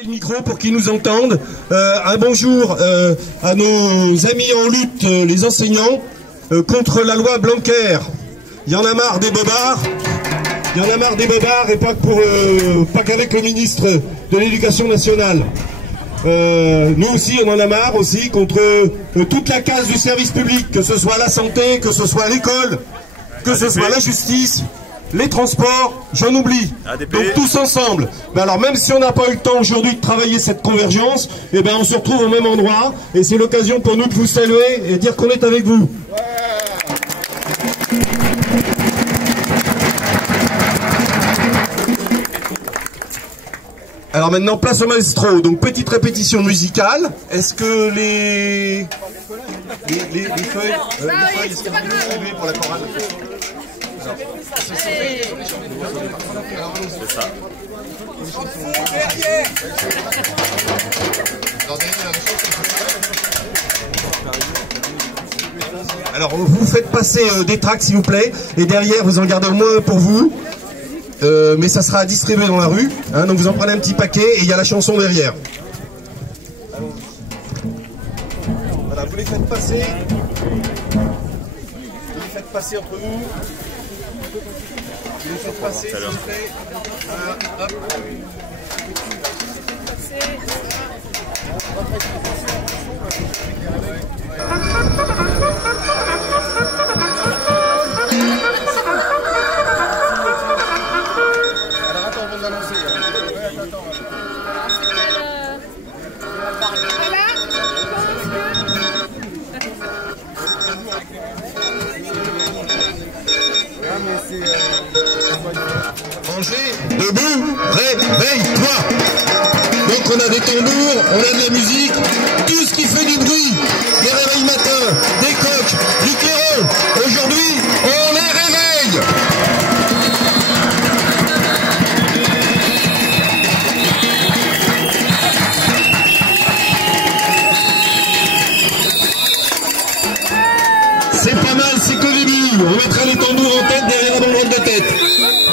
Le micro pour qu'ils nous entendent. Un bonjour à nos amis en lutte, les enseignants, contre la loi Blanquer. Il y en a marre des bobards. Il y en a marre des bobards et pas qu'avec le ministre de l'Éducation nationale. Nous aussi, on en a marre aussi contre toute la case du service public, que ce soit la santé, que ce soit l'école, que ce soit la justice, les transports, j'en oublie. Donc tous ensemble. Ben alors même si on n'a pas eu le temps aujourd'hui de travailler cette convergence, eh ben on se retrouve au même endroit et c'est l'occasion pour nous de vous saluer et dire qu'on est avec vous. Alors maintenant, place au maestro. Donc petite répétition musicale. Est-ce que les feuilles, est-ce qu'elles sont distribuées pour la chorale? C'est ça. Alors vous faites passer des tracts s'il vous plaît, et derrière vous en gardez au moins pour vous, mais ça sera distribué dans la rue, hein, donc vous en prenez un petit paquet et il y a la chanson derrière. Voilà, vous les faites passer. Vous les faites passer entre vous. Vous les faites passer s'il vous plaît. Hop. Alors attends, on va l'annoncer. Manger, debout, réveille-toi. Donc on a des tambours, on a de la musique, tout ce qui fait du bruit, des réveils matins, des coqs, du clairon. Aujourd'hui, on les réveille. C'est pas mal, c'est qu'au début. On mettra les tambours en tête derrière la banderole de tête.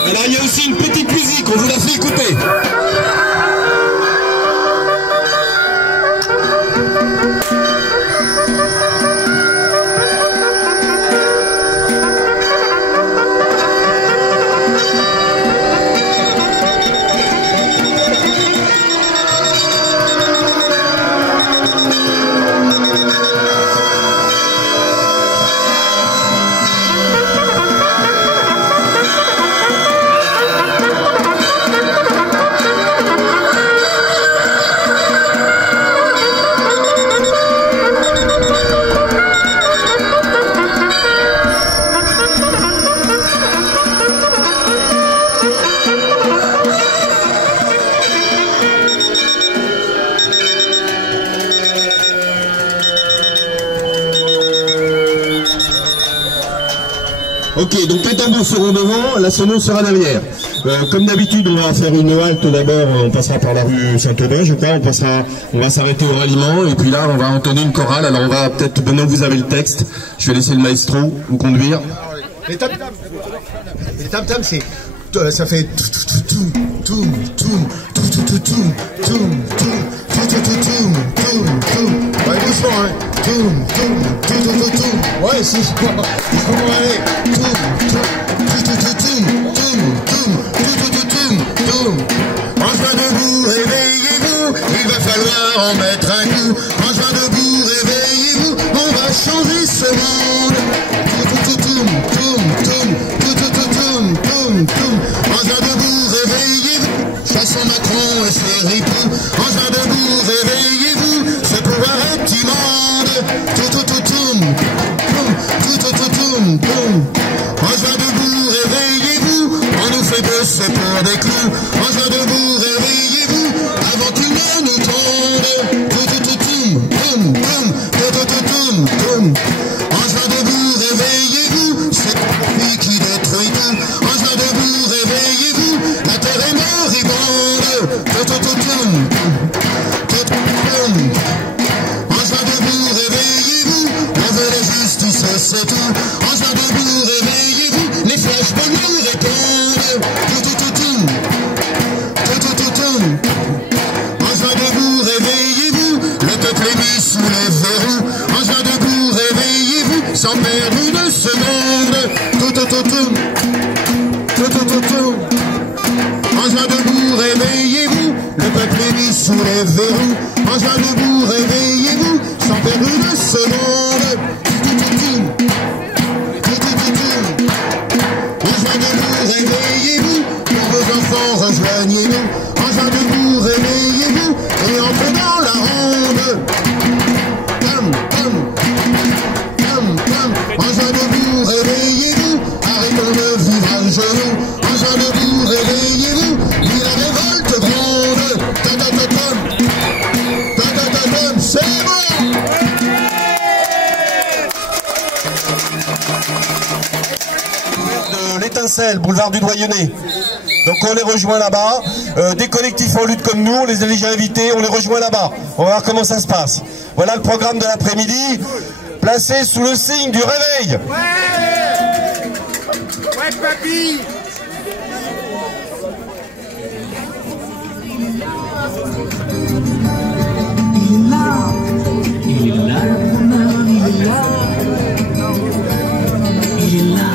Alors il y a aussi une petite musique, on vous la fait écouter. Ok, donc les tambours seront devant, la sono sera derrière. Comme d'habitude, on va faire une halte d'abord, on passera par la rue Saint-Aubin, je crois, on va s'arrêter au ralliement, et puis là, on va entonner une chorale. Alors on va peut-être, maintenant que vous avez le texte, je vais laisser le maestro vous conduire. Les tam-tams, c'est, ça fait ouais, doucement, hein. Ouais, si, comment aller? Range-toi debout, réveillez-vous, il va falloir en mettre un coup. Range-toi debout, réveillez-vous, on va changer ce monde. Range-toi debout, réveillez-vous, chassons Macron et ses ripoux. Range-toi debout, réveillez-vous, ce pouvoir est immonde. Range-toi debout, réveillez-vous, on nous fait bosser pour des clous. Range-toi debout, réveillez-vous, avant qu'il ne nous tombe. Range-toi debout, réveillez-vous, c'est lui qui détruit tout. Range-toi debout, réveillez-vous, la terre est moribonde. Range-toi debout, réveillez-vous, on veut la justice, c'est tout. Range-toi debout, réveillez-vous, les flashballs nous répondent. sans perdre une seconde. Tout. En juin debout, réveillez-vous, le peuple est mis sous les verrous. En juin debout, réveillez-vous, sans perdre une seconde. En juin debout, réveillez-vous, pour vos enfants, rejoignez-nous. En juin debout, réveillez-vous, et entrez dans la ronde. En juin debout, réveillez-vous, arrêtons de vivre à genoux. En juin debout, réveillez-vous, puis la révolte gronde. C'est bon. De l'Étincelle, boulevard du Doyenné. Donc on les rejoint là-bas. Des collectifs en lutte comme nous, on les a déjà invités, on les rejoint là-bas. On va voir comment ça se passe. Voilà le programme de l'après-midi, placé sous le signe du réveil. Ouais, papy. Il est là, le bonheur, il est là. Il est là.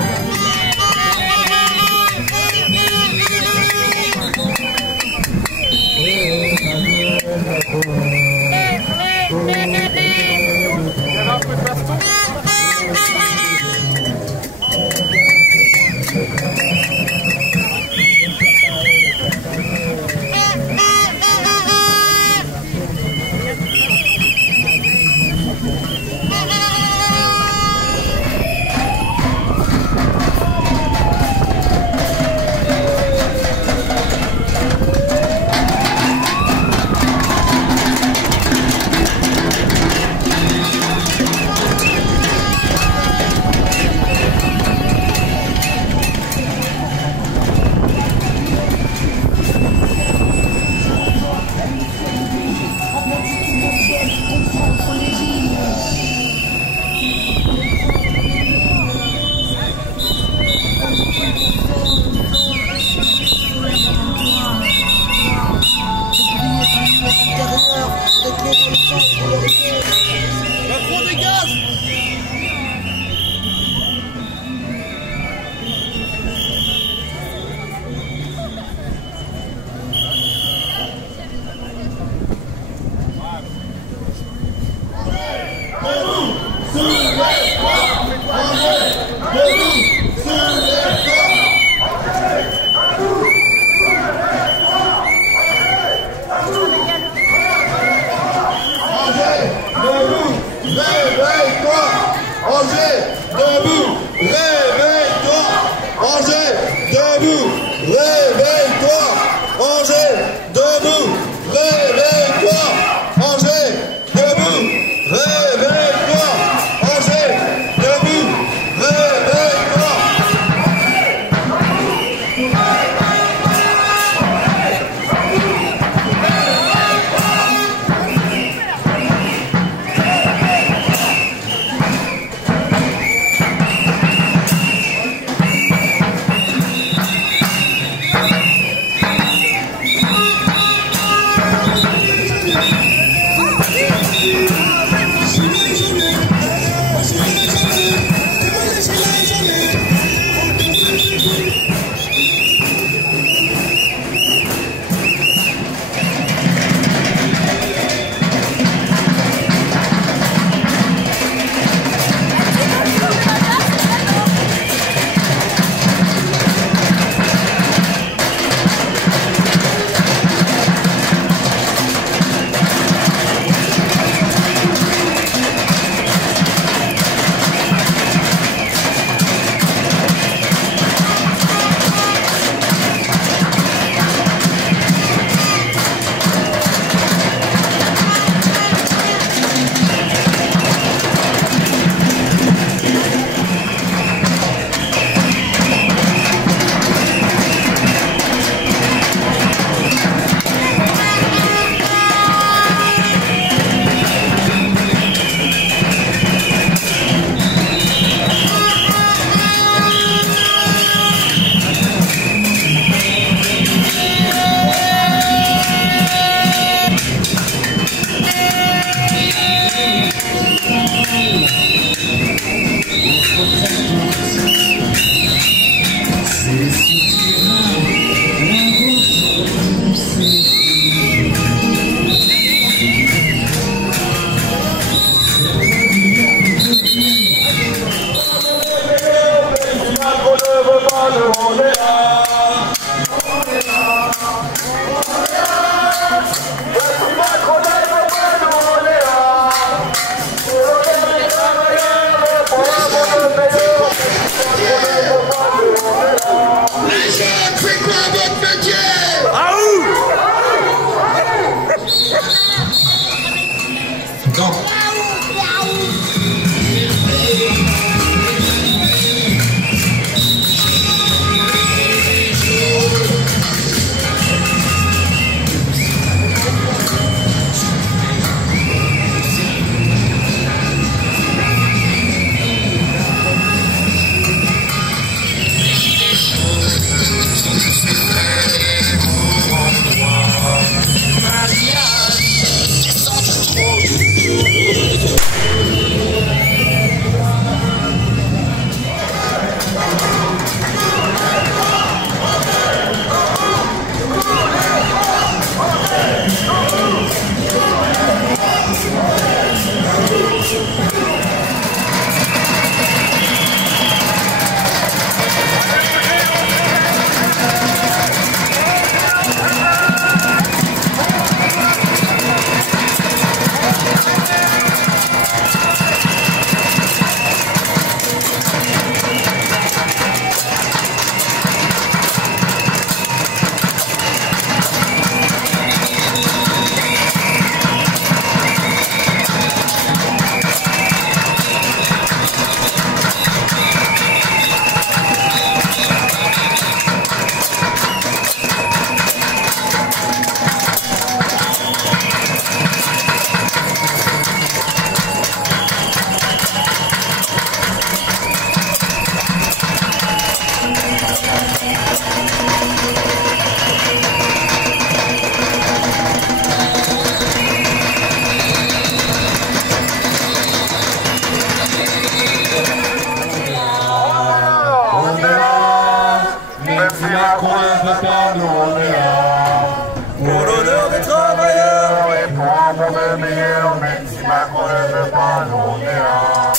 pour le meilleur, même si Macron ne veut pas, nous on est là.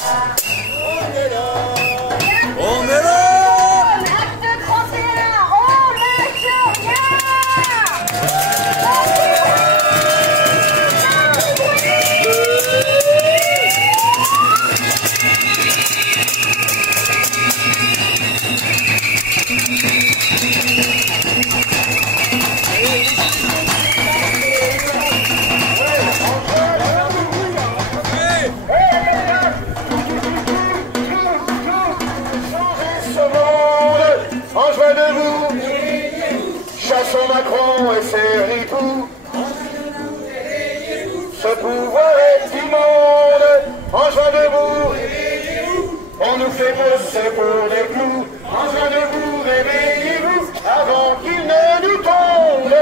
On est là. Acte 31, on lâche rien. En joie debout, chassons Macron et ses ripoux. Ce pouvoir est immonde. En joie debout, on nous fait bosser pour des clous. En joie debout, réveillez-vous avant qu'il ne nous tombe.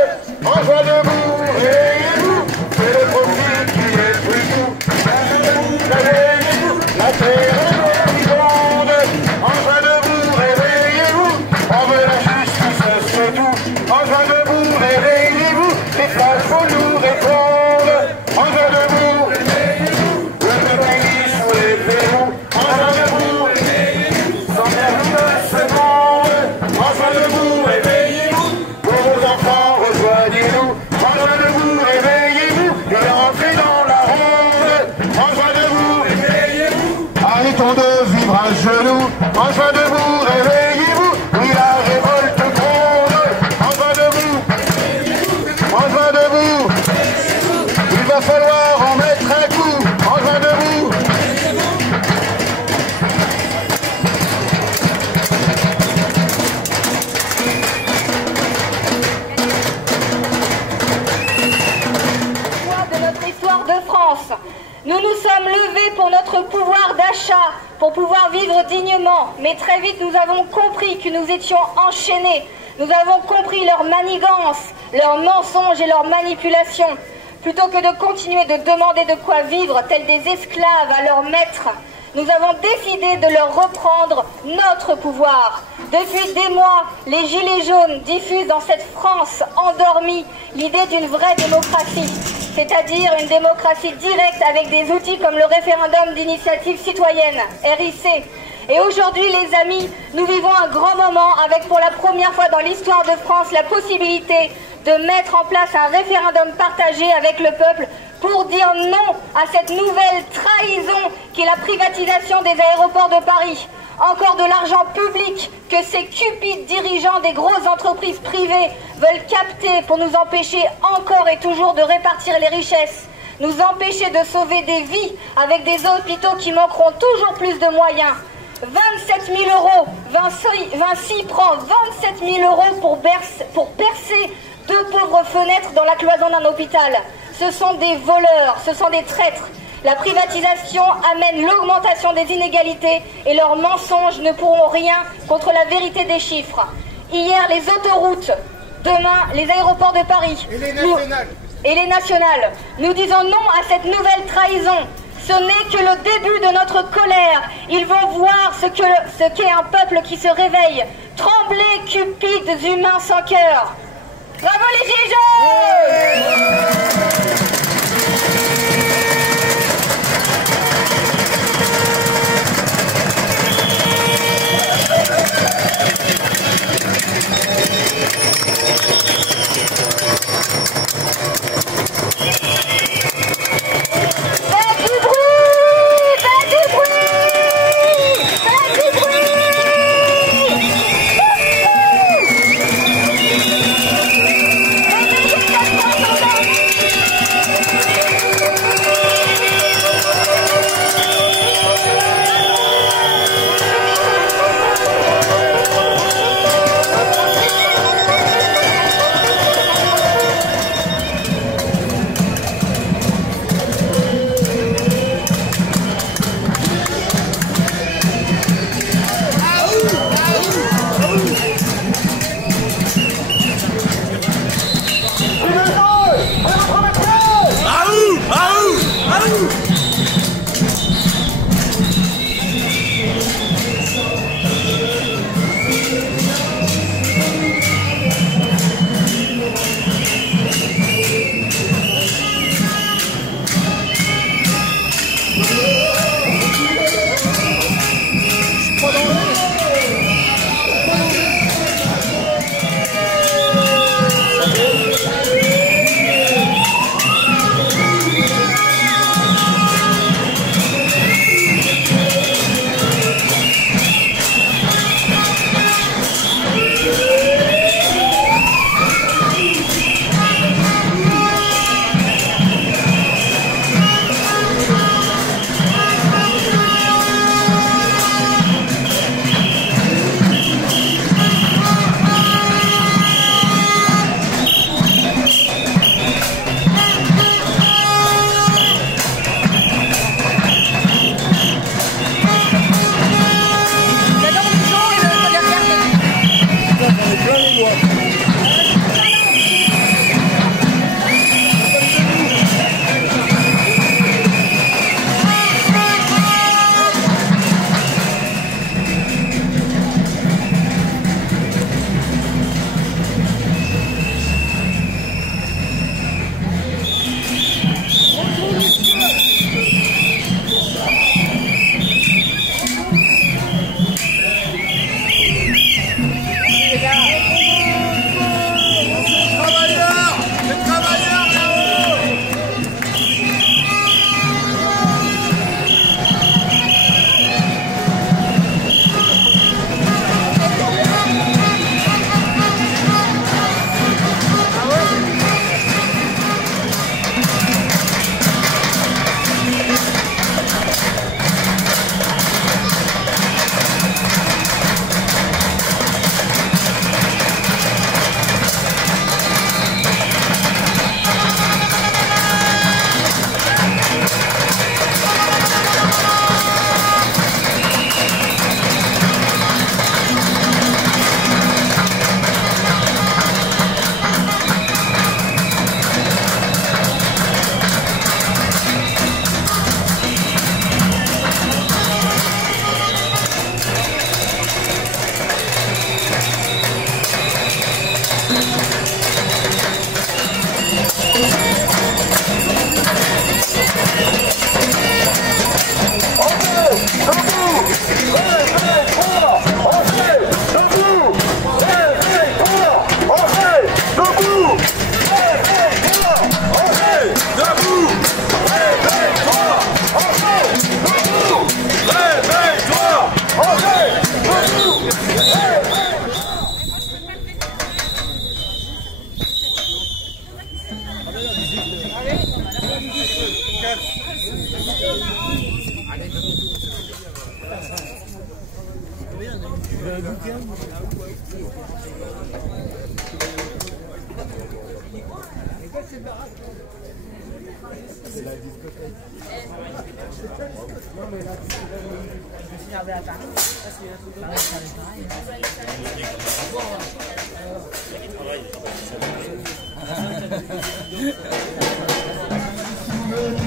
En joie debout, réveillez-vous, c'est le profit qui est plus doux. Réveillez-vous, la terre est moribonde. En joie debout, réveillez-vous, on veut la justice, c'est tout. En joie debout, réveillez-vous, les sages faut nous répondre. En joie debout, réveillez-vous, le peuple est sous les verrous. En joie debout, réveillez-vous, sans perdre une seconde. En joie debout, réveillez-vous, pour vos enfants, rejoignez-nous. En joie debout, réveillez-vous, et entrez dans la ronde. En joie debout, réveillez-vous, arrêtons de vivre à genoux. En joie debout, réveillez-vous, oui la révolte gronde. En joie debout, en joie debout, il va falloir en mettre un coup. En joie debout. De notre histoire de France. Nous nous sommes levés pour notre pouvoir d'achat, pour pouvoir vivre dignement. Mais très vite, nous avons compris que nous étions enchaînés. Nous avons compris leur manigance, leurs mensonges et leurs manipulations. Plutôt que de continuer de demander de quoi vivre, tels des esclaves à leur maître, nous avons décidé de leur reprendre notre pouvoir. Depuis des mois, les Gilets jaunes diffusent dans cette France endormie l'idée d'une vraie démocratie, c'est-à-dire une démocratie directe avec des outils comme le référendum d'initiative citoyenne, RIC. Et aujourd'hui, les amis, nous vivons un grand moment avec pour la première fois dans l'histoire de France la possibilité de mettre en place un référendum partagé avec le peuple pour dire non à cette nouvelle trahison qui est la privatisation des aéroports de Paris. Encore de l'argent public que ces cupides dirigeants des grosses entreprises privées veulent capter pour nous empêcher encore et toujours de répartir les richesses, nous empêcher de sauver des vies avec des hôpitaux qui manqueront toujours plus de moyens. 27 000 euros, Vinci prend 27 000 euros pour percer 2 pauvres fenêtres dans la cloison d'un hôpital. Ce sont des voleurs, ce sont des traîtres. La privatisation amène l'augmentation des inégalités et leurs mensonges ne pourront rien contre la vérité des chiffres. Hier, les autoroutes, demain, les aéroports de Paris. Et les nationales. Nous disons non à cette nouvelle trahison. Ce n'est que le début de notre colère. Ils vont voir ce qu'est un peuple qui se réveille. Tremblez, cupides humains sans cœur. Bravo les Gilets jaunes!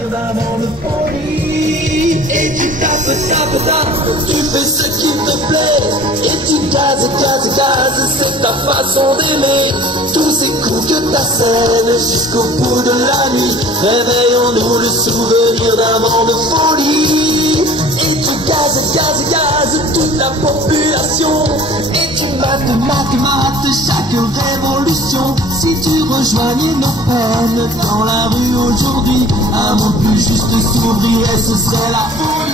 Avant le folie, et tu tapes, tu fais ce qui te plaît, et tu gazes, c'est ta façon d'aimer. Tous ces coups que t'assènes jusqu'au bout de la nuit, réveillons-nous le souvenir d'un vent de folie. Et tu gazes toute la population, et tu mates chaque révolution. Si tu rejoignais nos peines dans la rue aujourd'hui, un monde plus juste s'ouvrirait, ce serait la folie.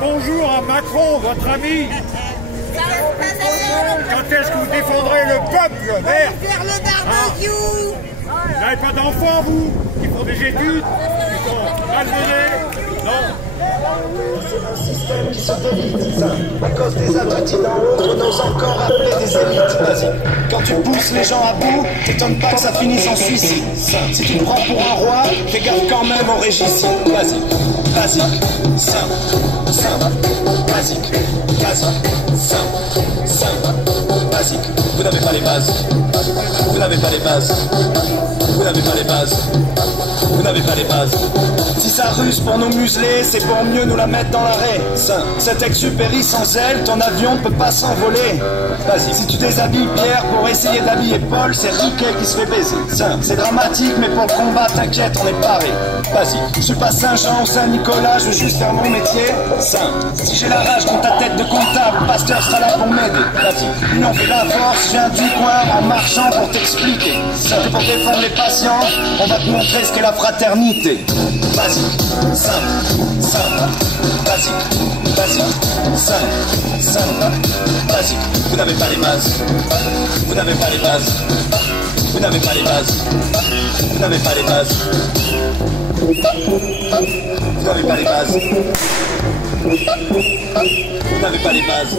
Bonjour à Macron, votre ami. Quand est-ce que vous défendrez le peuple, merde? Faire le barbecue. Vous n'avez pas d'enfants, vous, qui font des études, qui sont malmenés? Non. C'est un système qui se délite, à cause des abrutis d'en haut qu'on ose encore appeler des élites. Vas-y. Quand tu pousses les gens à bout, t'étonnes pas que ça finisse en suicide. Si tu te prends pour un roi, fais gaffe quand même au régicide. Vas-y, basique, simple, basique, simple, basique. Vous n'avez pas les bases, vous n'avez pas les bases, vous n'avez pas les bases, vous n'avez pas les bases. Si ça ruse pour nous museler, c'est pour mieux nous la mettre dans l'arrêt. Cet ex-supéri sans elle, ton avion ne peut pas s'envoler. Vas-y, si tu déshabilles Pierre pour essayer d'habiller Paul, c'est Riquet qui se fait baiser. C'est dramatique, mais pour le combat, t'inquiète, on est paré. Vas-y, je suis pas Saint-Jean ou Saint-Nicolas, je veux juste faire mon métier. Si j'ai la rage contre ta tête de comptable, Pasteur sera là pour m'aider. Vas-y, nous on fait la force, je viens du coin en marchant pour t'expliquer. Et pour défendre les patients, on va te montrer ce qu'est la fraternité. Basique, simple, basique, simple, basique. Vous n'avez pas les bases, vous n'avez pas les bases, vous n'avez pas les bases, vous n'avez pas les bases, vous n'avez pas les bases. Vous n'avez pas les bases.